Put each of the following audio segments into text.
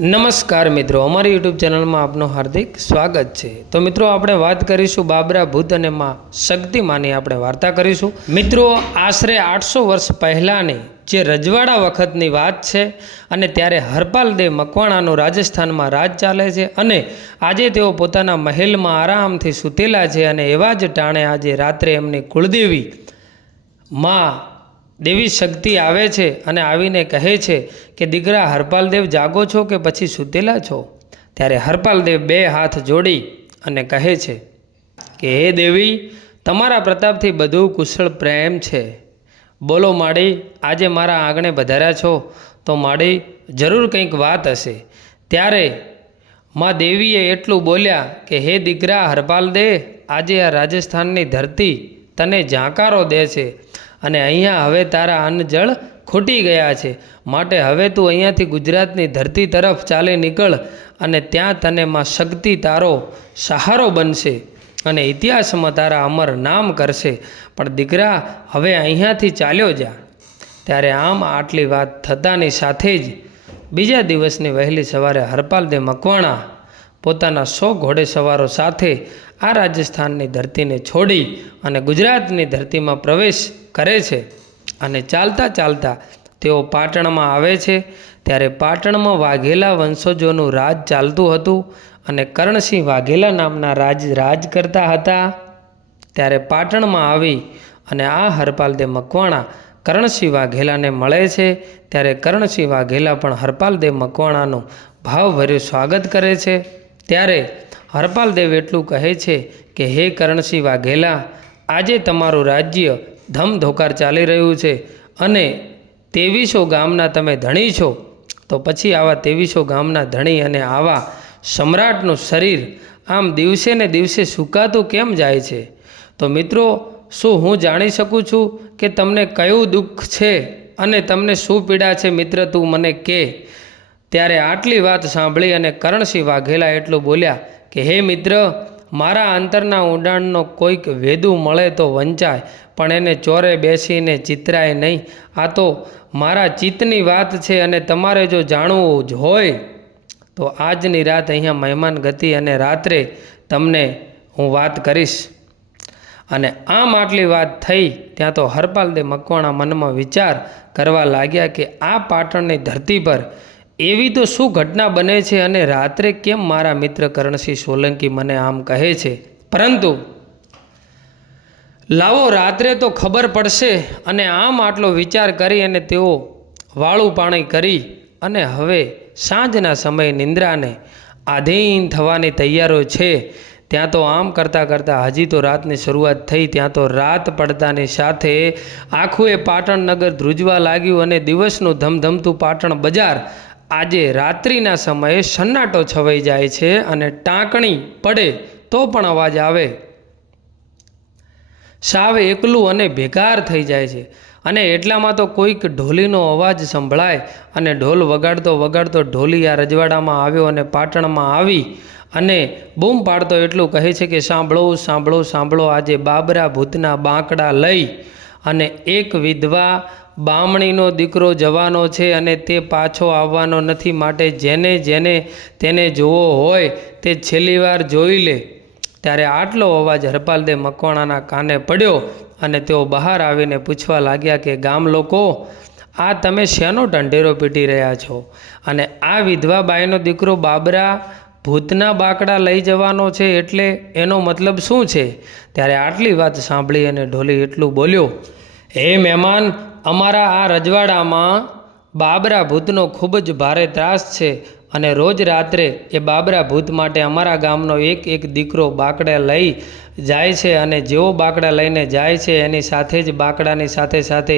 નમસ્કાર મિત્રો, અમારી યુટ્યુબ ચેનલમાં આપનું હાર્દિક સ્વાગત છે। તો મિત્રો, આપણે વાત કરીશું બાબરા ભૂત અને માં શક્તિમાની આપણે વાર્તા કરીશું। મિત્રો, આશરે 800 વર્ષ પહેલાંની જે રજવાડા વખતની વાત છે અને ત્યારે હરપાલદેવ મકવાણાનું રાજસ્થાનમાં રાજ ચાલે છે અને આજે તેઓ પોતાના મહેલમાં આરામથી સૂતેલા છે અને એવા જ ટાણે આજે રાત્રે એમની કુળદેવી માં દેવી શક્તિ આવે છે અને આવીને કહે છે કે દીકરા હરપાલદેવ, જાગો છો કે પછી સૂતેલા છો? ત્યારે હરપાલદેવ બે હાથ જોડી અને કહે છે કે હે દેવી, તમારા પ્રતાપથી બધું કુશળ પ્રેમ છે। બોલો માડી, આજે મારા આંગણે પધાર્યા છો તો માડી જરૂર કંઈક વાત હશે। ત્યારે માં દેવીએ એટલું બોલ્યા કે હે દીકરા હરપાલદેવ, આજે આ રાજસ્થાનની ધરતી તને જાકારો દે છે અને અહીંયા હવે તારા અન્ન જળ ખૂટી ગયા છે, માટે હવે તું અહીંયાથી ગુજરાતની ધરતી તરફ ચાલી નીકળ અને ત્યાં તને માં શક્તિ તારો સહારો બનશે અને ઇતિહાસમાં તારા અમર નામ કરશે। પણ દીકરા, હવે અહીંયાથી ચાલ્યો જા। ત્યારે આમ આટલી વાત થતાની સાથે જ બીજા દિવસની વહેલી સવારે હરપાલદેવ મકવાણા પોતાના 100 ઘોડેસવારો સાથે આ રાજસ્થાનની ધરતીને છોડી અને ગુજરાતની ધરતીમાં પ્રવેશ કરે છે અને ચાલતા ચાલતા તેઓ પાટણમાં આવે છે। ત્યારે પાટણમાં વાઘેલા વંશજોનું રાજ ચાલતું હતું અને કરણસિંહ વાઘેલા નામના રાજ કરતા હતા। ત્યારે પાટણમાં આવી અને આ હરપાલદેવ મકવાણા કરણસિંહ વાઘેલાને મળે છે। ત્યારે કરણસિંહ વાઘેલા પણ હરપાલદેવ મકવાણાનું ભાવભર્યું સ્વાગત કરે છે। ત્યારે હરપાલદેવ એટલું કહે છે કે હે કરણસિંહ વાઘેલા, આજે તમારું રાજ્ય ધમધોકાર ચાલી રહ્યું છે અને 2300 ગામના તમે ધણી છો, તો પછી આવા 2300 ગામના ધણી અને આવા સમ્રાટનું શરીર આમ દિવસે ને દિવસે સુકાતું કેમ જાય છે? તો મિત્રો, શું હું જાણી શકું છું કે તમને કયું દુઃખ છે અને તમને શું પીડા છે? મિત્ર, તું મને કહે। ત્યારે આટલી વાત સાંભળી અને કરણસિંહ વાઘેલા એટલું બોલ્યા કે હે મિત્ર, મારા અંતરના ઊંડાણનો કોઈક વેદુ મળે તો વંચાય, પણ એને ચોરે બેસીને ચિતરાય નહીં। આ તો મારા ચિત્તની વાત છે અને તમારે જો જાણવું જ હોય તો આજની રાત અહીંયા મહેમાન ગતિ અને રાત્રે તમને હું વાત કરીશ। અને આમ આટલી વાત થઈ ત્યાં તો હરપાલદેવ મકવાણા મનમાં વિચાર કરવા લાગ્યા કે આ પાટણની ધરતી પર એવી તો શું ઘટના બને છે અને રાત્રે કેમ મારા મિત્ર કરણસિંહ સોલંકી મને આમ કહે છે? પરંતુ લાવો, રાત્રે તો ખબર પડશે। અને આમ આટલો વિચાર કરી અને તેઓ વાળું પાણી કરી અને હવે સાંજના સમયે નિંદ્રાને આધીન થવાની તૈયારીઓ છે। ત્યાં તો આમ કરતાં કરતાં હજી તો રાતની શરૂઆત થઈ। ત્યાં તો રાત પડતાની સાથે આખું એ પાટણ નગર ધ્રુજવા લાગ્યું અને દિવસનું ધમધમતું પાટણ બજાર આજે રાત્રિના સમયે સન્નાટો છવાઈ જાય છે અને ટાંકણી પડે તો પણ અવાજ આવે, સાવ એકલું અને ભેગાર થઈ જાય છે। અને એટલામાં તો કોઈક ઢોલીનો અવાજ સંભળાય અને ઢોલ વગાડતો વગાડતો ઢોલી આ રજવાડામાં આવ્યો અને પાટણમાં આવી અને બૂમ પાડતો એટલું કહે છે કે સાંભળો સાંભળો સાંભળો, આજે બાબરા ભૂતના બાંકડા લઈ અને એક વિધવા બામણીનો દીકરો જવાનો છે અને તે પાછો આવવાનો નથી, માટે જેને જેને તેને જોવો હોય તે છેલ્લી વાર જોઈ લે। ત્યારે આટલો અવાજ હરપાલદેવ મકવાણાના કાને પડ્યો અને તેઓ બહાર આવીને પૂછવા લાગ્યા કે ગામ લોકો, આ તમે શેનો ઢંઢેરો પીટી રહ્યા છો અને આ વિધવા બાઈનો દીકરો બાબરા ભૂતના બાકડા લઈ જવાનો છે, એટલે એનો મતલબ શું છે? ત્યારે આટલી વાત સાંભળી અને ઢોલી એટલું બોલ્યો, હે મહેમાન, અમારા આ રજવાડામાં બાબરા ભૂતનો ખૂબ જ ભારે ત્રાસ છે અને રોજ રાત્રે એ બાબરા ભૂત માટે અમારા ગામનો એક એક દીકરો બાકડે લઈ જાય છે અને જેવો બાકડા લઈને જાય છે એની સાથે જ બાકડાની સાથે સાથે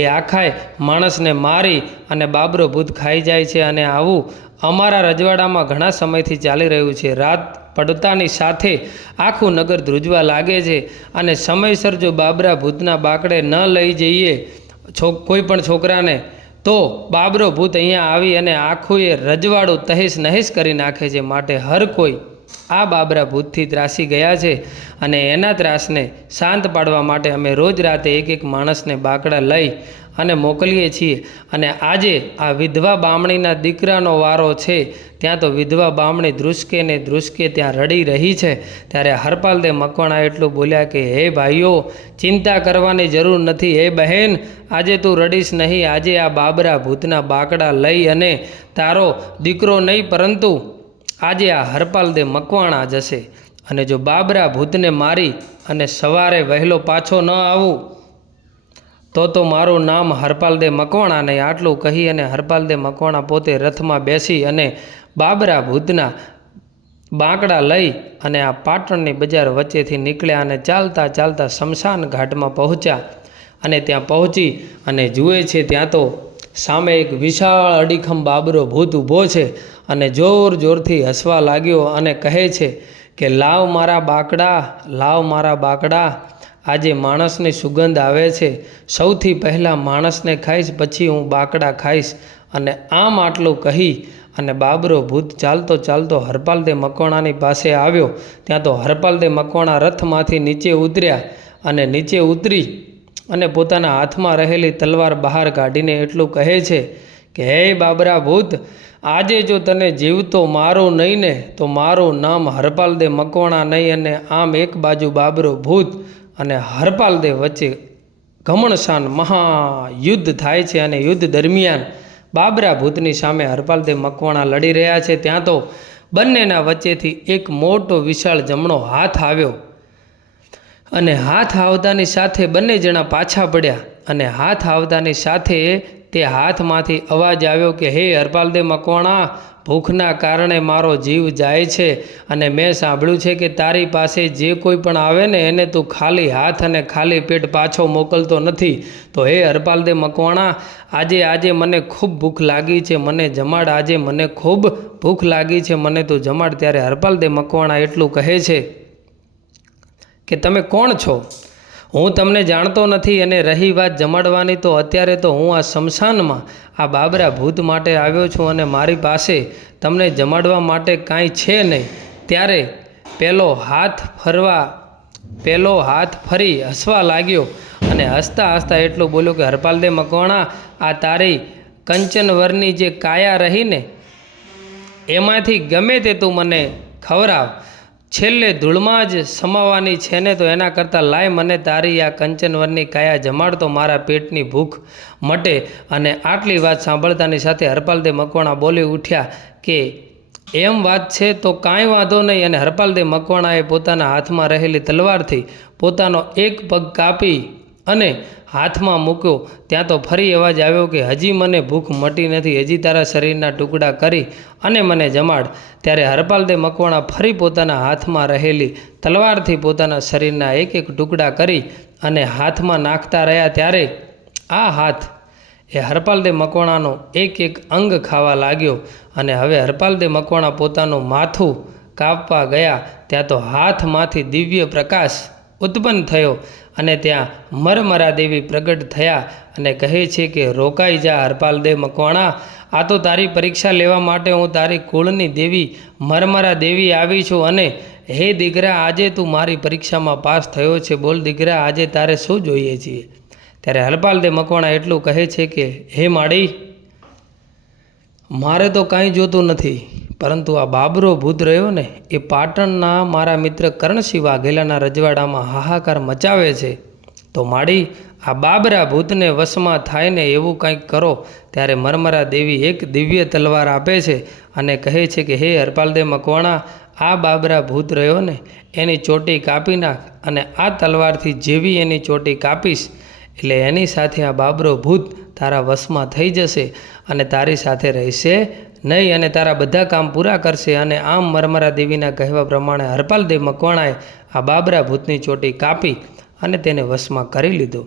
એ આખાય માણસને મારી અને બાબરો ભૂત ખાઈ જાય છે અને આવું અમારા રજવાડામાં ઘણા સમયથી ચાલી રહ્યું છે। રાત પડતાની સાથે આખું નગર ધ્રુજવા લાગે છે અને સમયસર જો બાબરા ભૂતના બાકડે ન લઈ જઈએ કોઈ પણ છોકરાને તો બાબરો ભૂત અહીંયા આવી અને આખું એ રજવાડું તહેસ નહેસ કરી નાખે છે। માટે હર કોઈ આ બાબરા ભૂતથી ત્રાસી ગયા છે અને એના ત્રાસને શાંત પાડવા માટે અમે રોજ રાતે એક એક માણસને બાકડા લઈ અને મોકલીએ છીએ. અને આજે આ વિધવા બામણીના દીકરાનો વારો છે. ત્યાં તો વિધવા બામણી ધ્રુસકે ને ધ્રુસકે ત્યાં રડી રહી છે. ત્યારે હરપાલદે મકવાણા એટલું બોલ્યા કે હે ભાઈઓ, ચિંતા કરવાની જરૂર નથી. હે બહેન, આજે તું રડીશ નહીં. આજે આ બાબરા ભૂતના બાકડા લઈ અને તારો દીકરો નહીં, પરંતુ આજે આ હરપાલદે મકવાણા જશે. અને જો બાબરા ભૂતને મારી અને સવારે વહેલો પાછો ન આવું તો મારું નામ હરપાલદે મકવાણા નહીં. આટલું કહી અને હરપાલદે મકવાણા પોતે રથમાં બેસી અને બાબરા ભૂતના બાંકડા લઈ અને આ પાટણની બજાર વચ્ચેથી નીકળ્યા અને ચાલતા ચાલતા શમશાન ઘાટમાં પહોંચ્યા. અને ત્યાં પહોંચી અને જુએ છે ત્યાં તો સામે એક વિશાળ અડીખમ બાબરો ભૂત ઊભો છે અને જોર જોરથી હસવા લાગ્યો અને કહે છે કે લાવ મારા બાકડા, લાવ મારા બાકડા. આજે માણસની સુગંધ આવે છે. સૌથી પહેલાં માણસને ખાઈશ, પછી હું બાકડા ખાઈશ. અને આમ આટલું કહી અને બાબરો ભૂત ચાલતો ચાલતો હરપાલદે મકવાણાની પાસે આવ્યો. ત્યાં તો હરપાલદે મકવાણા રથમાંથી નીચે ઉતર્યા અને નીચે ઉતરી અને પોતાના હાથમાં રહેલી તલવાર બહાર કાઢીને એટલું કહે છે કે હે બાબરા ભૂત, આજે જો તને જીવતો મારું નહીં ને તો મારું નામ હરપાલદે મકવાણા નહીં. અને આમ એક બાજુ બાબરો ભૂત અને હરપાલદે વચ્ચે ઘમણસાન મહાયુદ્ધ થાય છે. અને યુદ્ધ દરમિયાન બાબરા ભૂતની સામે હરપાલદે મકવાણા લડી રહ્યા છે. ત્યાં તો બંનેના વચ્ચેથી એક મોટો વિશાળ જમણો હાથ આવ્યો અને હાથ આવતાની સાથે બંને જણા પાછા પડ્યા. અને હાથ આવતાની સાથે તે હાથમાંથી અવાજ આવ્યો કે હે હરપાલદે મકવાણા, ભૂખના કારણે મારો જીવ જાય છે અને મેં સાંભળ્યું છે કે તારી પાસે જે કોઈ પણ આવે ને એને તું ખાલી હાથ અને ખાલી પેટ પાછો મોકલતો નથી. તો હે હરપાલદે મકવાણા, આજે મને ખૂબ ભૂખ લાગી છે, મને જમાડ. આજે મને ખૂબ ભૂખ લાગી છે, મને તું જમાડ. ત્યારે હરપાલદે મકવાણા એટલું કહે છે કે તમે કોણ છો? હું તમને જાણતો નથી. અને રહી વાત જમાડવાની, તો અત્યારે તો હું આ શમશાનમાં આ બાબરા ભૂત માટે આવ્યો છું અને મારી પાસે તમને જમાડવા માટે કાંઈ છે નહીં. ત્યારે પેલો હાથ ફરી હસવા લાગ્યો અને હસતા હસતા એટલું બોલ્યો કે હરપાલદે મકવાણા, આ તારી કંચનવરની જે કાયા રહી ને એમાંથી ગમે તે તું મને ખવડાવ. છેલ્લે ધૂળમાં જ સમાવાની છે ને, તો એના કરતાં લાય મને તારી આ કંચનવરની કાયા જમાડતો, મારા પેટની ભૂખ મટે. અને આટલી વાત સાંભળતાની સાથે હરપાલદે મકવાણા બોલી ઉઠ્યા કે એમ વાત છે તો કાંઈ વાંધો નહીં. અને હરપાલદે મકવાણાએ પોતાના હાથમાં રહેલી તલવારથી પોતાનો એક પગ કાપી અને હાથમાં મૂક્યો. ત્યાં તો ફરી અવાજ આવ્યો કે હજી મને ભૂખ મટી નથી, હજી તારા શરીરના ટુકડા કરી અને મને જમાડ. ત્યારે હરપાલદે મકવાણા ફરી પોતાના હાથમાં રહેલી તલવારથી પોતાના શરીરના એક એક ટુકડા કરી અને હાથમાં નાખતા રહ્યા. ત્યારે આ હાથ એ હરપાલદે મકવાણાનો એક એક અંગ ખાવા લાગ્યો. અને હવે હરપાલદે મકવાણા પોતાનું માથું કાપવા ગયા. ત્યાં તો હાથમાંથી દિવ્ય પ્રકાશ ઉત્પન્ન થયો અને ત્યાં મરમરા દેવી પ્રગટ થયા અને કહે છે કે રોકાઈ જા હરપાલદે મકવાણા, આ તો તારી પરીક્ષા લેવા માટે હું તારી કુળની દેવી મરમરા દેવી આવી છું. અને હે દીકરા, આજે તું મારી પરીક્ષામાં પાસ થયો છે. બોલ દીકરા, આજે તારે શું જોઈએ છીએ? ત્યારે હરપાલદે મકવાણા એટલું કહે છે કે હે માડી, મારે તો કાંઈ જોતું નથી, પરંતુ આ બાબરો ભૂત રહ્યો ને એ પાટણના મારા મિત્ર કરણસિંહ વાઘેલાના રજવાડામાં હાહાકાર મચાવે છે. તો માડી, આ બાબરા ભૂતને વશમાં થાય ને એવું કંઈક કરો. ત્યારે મરમરા દેવી એક દિવ્ય તલવાર આપે છે અને કહે છે કે હે હરપાલદે મકવાણા, આ બાબરા ભૂત રહ્યો ને એની ચોટી કાપી નાખ. અને આ તલવારથી જેવી એની ચોટી કાપીશ એટલે એની સાથે આ બાબરો ભૂત તારા વશમાં થઈ જશે અને તારી સાથે રહેશે નહીં અને તારા બધા કામ પૂરા કરશે. અને આમ મરમરા દેવીના કહેવા પ્રમાણે હરપાલદે મકવાણાએ આ બાબરા ભૂતની ચોટી કાપી અને તેને વશમાં કરી લીધો.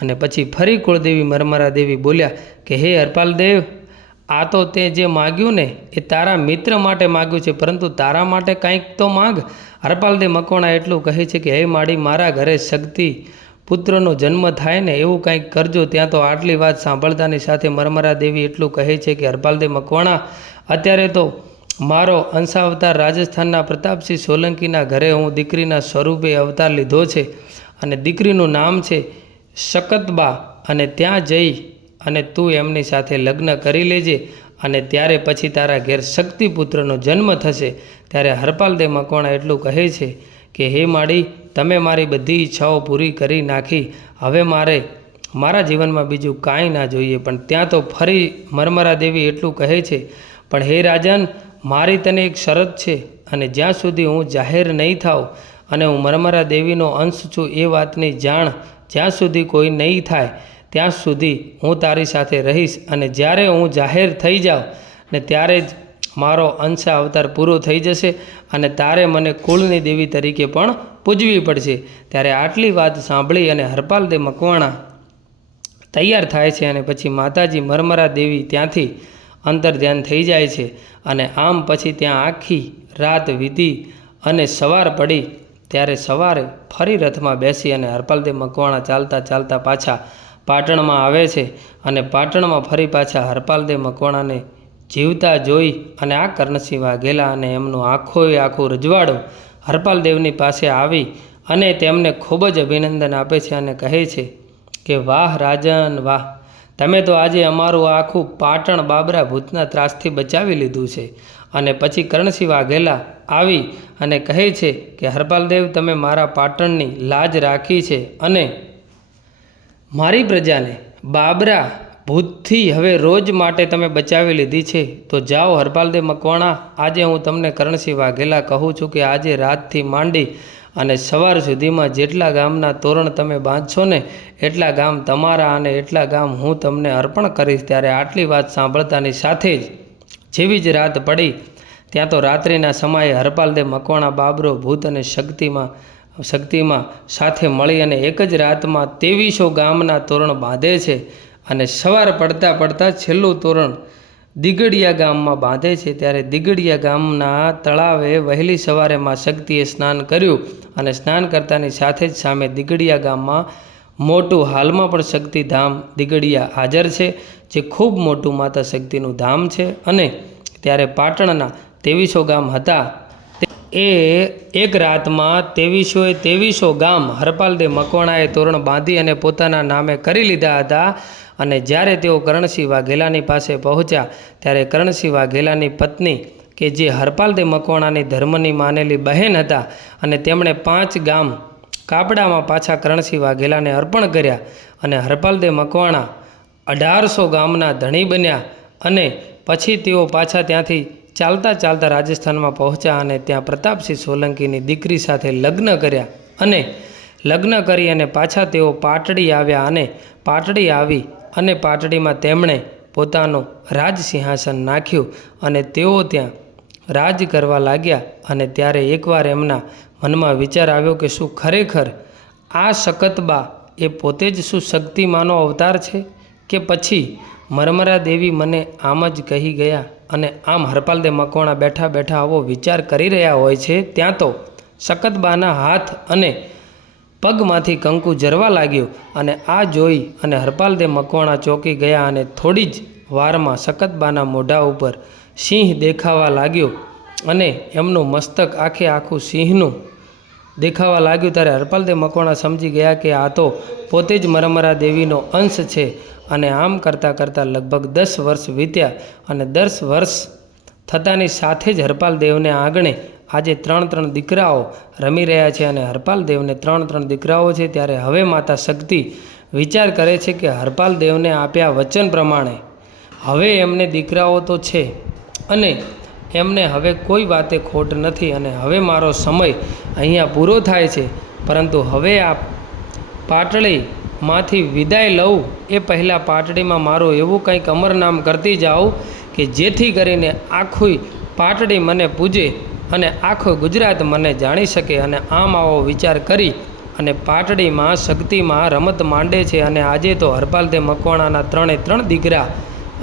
અને પછી ફરી કુળદેવી મરમરા દેવી બોલ્યા કે હે હરપાલદેવ, આ તો તે જે માગ્યું ને એ તારા મિત્ર માટે માગ્યું છે, પરંતુ તારા માટે કંઈક તો માગ. હરપાલદે મકવાણા એટલું કહે છે કે હે માડી, મારા ઘરે શક્તિ પુત્રનો જન્મ થાય ને એવું કંઈક કરજો. ત્યાં તો આટલી વાત સાંભળતાની સાથે મરમરા દેવી એટલું કહે છે કે હરપાલદે મકવાણા, અત્યારે તો મારો અંશાવતાર રાજસ્થાનના પ્રતાપસિંહ સોલંકીના ઘરે હું દીકરીના સ્વરૂપે અવતાર લીધો છે અને દીકરીનું નામ છે શકતબા. અને ત્યાં જઈ અને તું એમની સાથે લગ્ન કરી લેજે અને ત્યારે પછી તારા ઘેર શક્તિપુત્રનો જન્મ થશે. ત્યારે હરપાલદેવ મકવાણા એટલું કહે છે કે હે માડી, તમે મારી બધી ઈચ્છાઓ પૂરી કરી નાખી, હવે મારા જીવનમાં બીજું કાંઈ ના જોઈએ. પણ ત્યાં તો ફરી મરમરા દેવી એટલું કહે છે, પણ હે રાજન, મારી તને એક શરત છે, અને જ્યાં સુધી હું જાહેર નહીં થાઉં અને હું મરમરા દેવીનો અંશ છું એ વાતની જાણ જ્યાં સુધી કોઈ નહીં થાય ત્યાં સુધી હું તારી સાથે રહીશ. અને જ્યારે હું જાહેર થઈ જાઉં ને ત્યારે જ મારો અંશ અવતાર પૂરો થઈ જશે અને તારે મને કુળની દેવી તરીકે પણ પૂજવી પડશે. ત્યારે આટલી વાત સાંભળી અને હરપાલદેવ મકવાણા તૈયાર થાય છે અને પછી માતાજી મરમરા દેવી ત્યાંથી અંતર ધ્યાન થઈ જાય છે. અને આમ પછી ત્યાં આખી રાત વીતી અને સવાર પડી. ત્યારે સવારે ફરી રથમાં બેસી અને હરપાલદેવ મકવાણા ચાલતા ચાલતા પાછા પાટણમાં આવે છે. અને પાટણમાં ફરી પાછા હરપાલદેવ મકવાણાને જીવતા જોઈ અને આ કર્ણસિંહ વાઘેલા અને એમનું આખું રજવાડું હરપાલદેવની પાસે આવી અને તેમને ખૂબ જ અભિનંદન આપે છે અને કહે છે કે વાહ રાજન વાહ, તમે તો આજે અમારું આખું પાટણ બાબરા ભૂતના ત્રાસથી બચાવી લીધું છે. અને પછી કર્ણસિંહ વાઘેલા આવી અને કહે છે કે હરપાલદેવ, તમે મારા પાટણની લાજ રાખી છે અને મારી પ્રજાને બાબરા ભૂતથી હવે રોજ માટે તમે બચાવી લીધી છે. તો જાઓ હરપાલદેવ મકવાણા, આજે હું તમને કર્ણસિંહ વાઘેલા કહું છું કે આજે રાતથી માંડી અને સવાર સુધીમાં જેટલા ગામના તોરણ તમે બાંધશો ને એટલા ગામ તમારા અને એટલા ગામ હું તમને અર્પણ કરીશ. ત્યારે આટલી વાત સાંભળતાની સાથે જ જેવી જ રાત પડી ત્યાં તો રાત્રિના સમયે હરપાલદેવ મકવાણા બાબરો ભૂત અને શક્તિમાં સાથે મળી અને એક જ રાતમાં 2300 ગામના તોરણ બાંધે છે. અને સવાર પડતા છેલ્લું તોરણ દિગડિયા ગામમાં બાંધે છે. ત્યારે દિગડિયા ગામના તળાવે વહેલી સવારે માં શક્તિએ સ્નાન કર્યું અને સ્નાન કરતાની સાથે જ સામે દિગડિયા ગામમાં મોટું, હાલમાં પણ શક્તિધામ દિગડિયા હાજર છે, જે ખૂબ મોટું માતા શક્તિનું ધામ છે. અને ત્યારે પાટણના 2300 ગામ હતા એ એક રાતમાં 2300 ગામ હરપાલદેવ મકવાણાએ તોરણ બાંધી અને પોતાના નામે કરી લીધા હતા. અને જ્યારે તેઓ કર્ણસિંહ વાઘેલાની પાસે પહોંચ્યા ત્યારે કર્ણસિંહ વાઘેલાની પત્ની કે જે હરપાલદેવ મકવાણાની ધર્મની માનેલી બહેન હતા અને તેમણે 5 ગામ કાપડામાં પાછા કર્ણસિંહ વાઘેલાને અર્પણ કર્યા. અને હરપાલદેવ મકવાણા 1800 ગામના ધણી બન્યા. અને પછી તેઓ પાછા ત્યાંથી ચાલતા રાજસ્થાનમાં પહોંચ્યા અને ત્યાં પ્રતાપસિંહ સોલંકીની દીકરી સાથે લગ્ન કર્યા. અને લગ્ન કરી અને પાછા તેઓ પાટડી આવ્યા. અને પાટડી આવી અને પાટડીમાં તેમણે પોતાનું રાજ સિંહાસન નાખ્યું અને તેઓ ત્યાં રાજ કરવા લાગ્યા. અને ત્યારે એકવાર એમના મનમાં વિચાર આવ્યો કે શું ખરેખર આ શકતબા એ પોતે જ શું શક્તિમાનો અવતાર છે કે પછી મરમરા દેવી મને આમ જ કહી ગયા. અને આમ હરપાલદેવ મકવાણા બેઠા આવો વિચાર કરી રહ્યા હોય છે ત્યાં તો શકતબાના હાથ અને પગમાંથી કંકુ ઝરવા લાગ્યું. અને આ જોઈ અને હરપાલદેવ મકવાણા ચોંકી ગયા અને થોડી જ વારમાં શકતબાના મોઢા ઉપર સિંહ દેખાવા લાગ્યો અને એમનું મસ્તક આખું સિંહનું દેખાવા લાગ્યું. ત્યારે હરપાલદેવ મકવાણા સમજી ગયા કે આ તો પોતે જ મરમરા દેવીનો અંશ છે. અને આમ કરતાં લગભગ 10 વર્ષ વીત્યા. અને 10 વર્ષ થતાની સાથે જ હરપાલદેવને આંગણે આજે 3 દીકરાઓ રમી રહ્યા છે. અને હરપાલદેવને 3 દીકરાઓ છે. ત્યારે હવે માતા શક્તિ વિચાર કરે છે કે હરપાલદેવને આપ્યા વચન પ્રમાણે હવે એમને દીકરાઓ તો છે અને એમને હવે કોઈ વાતે ખોટ નથી. અને હવે મારો સમય અહીંયા પૂરો થાય છે, પરંતુ હવે આ પાટડીમાંથી વિદાય લઉં એ પહેલાં પાટડીમાં મારું એવું કંઈક અમરનામ કરતી જાઉં કે જેથી કરીને આખું પાટડી મને પૂજે અને આખું ગુજરાત મને જાણી શકે. અને આમ આવો વિચાર કરી અને પાટડીમાં શક્તિમાં રમત માંડે છે. અને આજે તો હરપાલદેવ મકવાણાના 3 દીકરા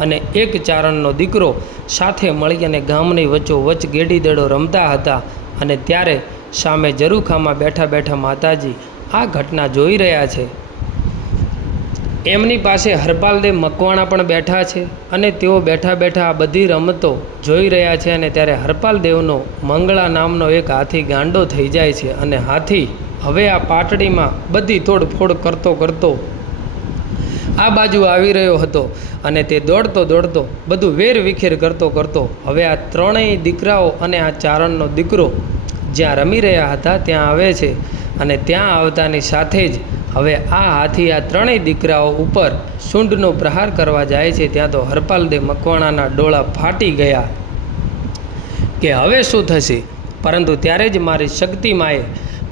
અને એક ચારણનો દીકરો સાથે મળી અને ગામની વચ્ચોવચ્ચ ગેડી દડો રમતા હતા. અને ત્યારે સામે ઝરૂખામાં બેઠા માતાજી આ ઘટના જોઈ રહ્યા છે. એમની પાસે હરપાલદેવ મકવાણા પણ બેઠા છે અને તેઓ બેઠા આ બધી રમતો જોઈ રહ્યા છે. અને ત્યારે હરપાલદેવનો મંગળા નામનો એક હાથી ગાંડો થઈ જાય છે. અને હાથી હવે આ પાટડીમાં બધી તોડફોડ કરતો આ બાજુ આવી રહ્યો હતો અને તે દોડતો દોડતો બધું વેર વિખેર કરતો કરતો હવે આ ત્રણેય દીકરાઓ અને આ ચારણનો દીકરો જ્યાં રમી રહ્યા હતા ત્યાં આવે છે અને ત્યાં આવતાની સાથે જ હવે આ હાથી આ ત્રણેય દીકરાઓ ઉપર સૂંઢનો પ્રહાર કરવા જાય છે ત્યાં તો હરપાલદે મકવાણાના ડોળા ફાટી ગયા કે હવે શું થશે, પરંતુ ત્યારે જ મારી શક્તિમાએ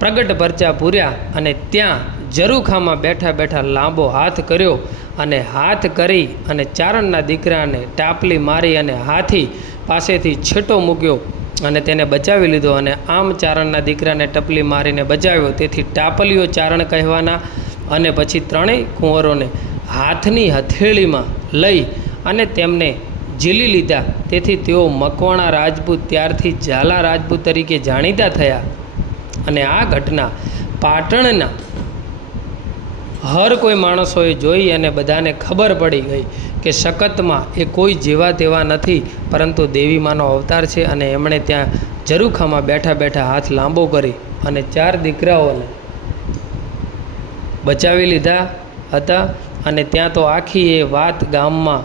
પ્રગટ પરચા પૂર્યા અને ત્યાં ઝરૂખામાં બેઠા બેઠા લાંબો હાથ કર્યો અને હાથ કરી અને ચારણના દીકરાને ટાપલી મારી અને હાથી પાસેથી છેટો મૂક્યો અને તેને બચાવી લીધો અને આમ ચારણના દીકરાને ટપલી મારીને બચાવ્યો. તેથી ટાપલીઓ ચારણ કહેવાના. અને પછી ત્રણેય કુંવરોને હાથની હથેળીમાં લઈ અને તેમને ઝીલી લીધા. તેથી તેઓ મકવાણા રાજપૂત ત્યારથી ઝાલા રાજપૂત તરીકે જાણીતા થયા. અને આ ઘટના પાટણના હર કોઈ માણસોએ જોઈ અને બધાને ખબર પડી ગઈ કે શકતમાં એ કોઈ જેવા તેવા નથી, પરંતુ દેવીમાનો અવતાર છે. અને એમણે ત્યાં ઝરૂખામાં બેઠા બેઠા હાથ લાંબો કરી અને 4 દીકરાઓને બચાવી લીધા હતા. અને ત્યાં તો આખી એ વાત ગામમાં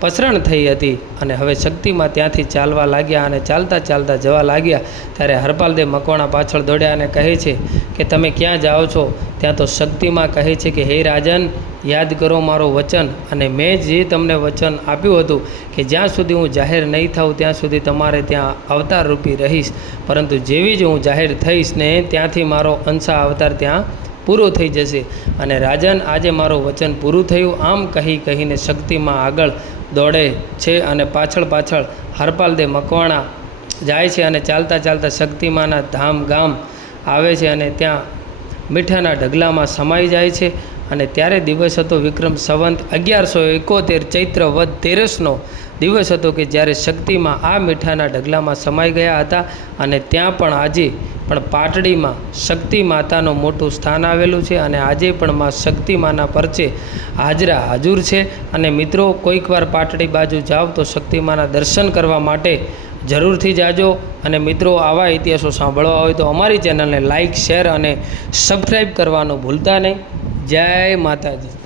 પસરણ થઈ હતી. અને હવે શક્તિમાં ત્યાંથી ચાલવા લાગ્યા અને ચાલતા ચાલતા જવા લાગ્યા ત્યારે હરપાલદે મકવાણા પાછળ દોડ્યા અને કહે છે કે તમે ક્યાં જાઓ છો? ત્યાં તો શક્તિમાં કહે છે કે હે રાજન, યાદ કરો મારું વચન, અને મેં જે તમને વચન આપ્યું હતું કે જ્યાં સુધી હું જાહેર નહીં થાઉં ત્યાં સુધી તમારે ત્યાં અવતાર રૂપી રહીશ, પરંતુ જેવી જ હું જાહેર થઈશ ને ત્યાંથી મારો અંશા અવતાર ત્યાં પૂરો થઈ જશે. અને રાજન, આજે મારું વચન પૂરું થયું. આમ કહીને શક્તિમાં આગળ દોડે છે અને પાછળ પાછળ હરપાલદે મકવાણા જાય છે અને ચાલતા ચાલતા શક્તિમાના ધામ ગામ આવે છે અને ત્યાં મીઠાના ઢગલામાં સમાઈ જાય છે. અને ત્યારે દિવસ હતો વિક્રમ સંવંત 1171 ચૈત્ર વદ 13નો દિવસ હતો કે જ્યારે શક્તિમાં આ મીઠાના ઢગલામાં સમાઈ ગયા હતા. અને ત્યાં પણ આજે પણ પાટડીમાં શક્તિ માતાનું મોટું સ્થાન આવેલું છે અને આજે પણ માં શક્તિમાના પરચે હાજરા હાજર છે. અને મિત્રો, કોઈક વાર પાટડી બાજુ જાઓ તો શક્તિમાના દર્શન કરવા માટે જરૂરથી જાજો. અને મિત્રો, આવા ઇતિહાસો સાંભળવા હોય તો અમારી ચેનલને લાઇક, શેર અને સબસ્ક્રાઈબ કરવાનું ભૂલતા નહીં. જય માતાજી.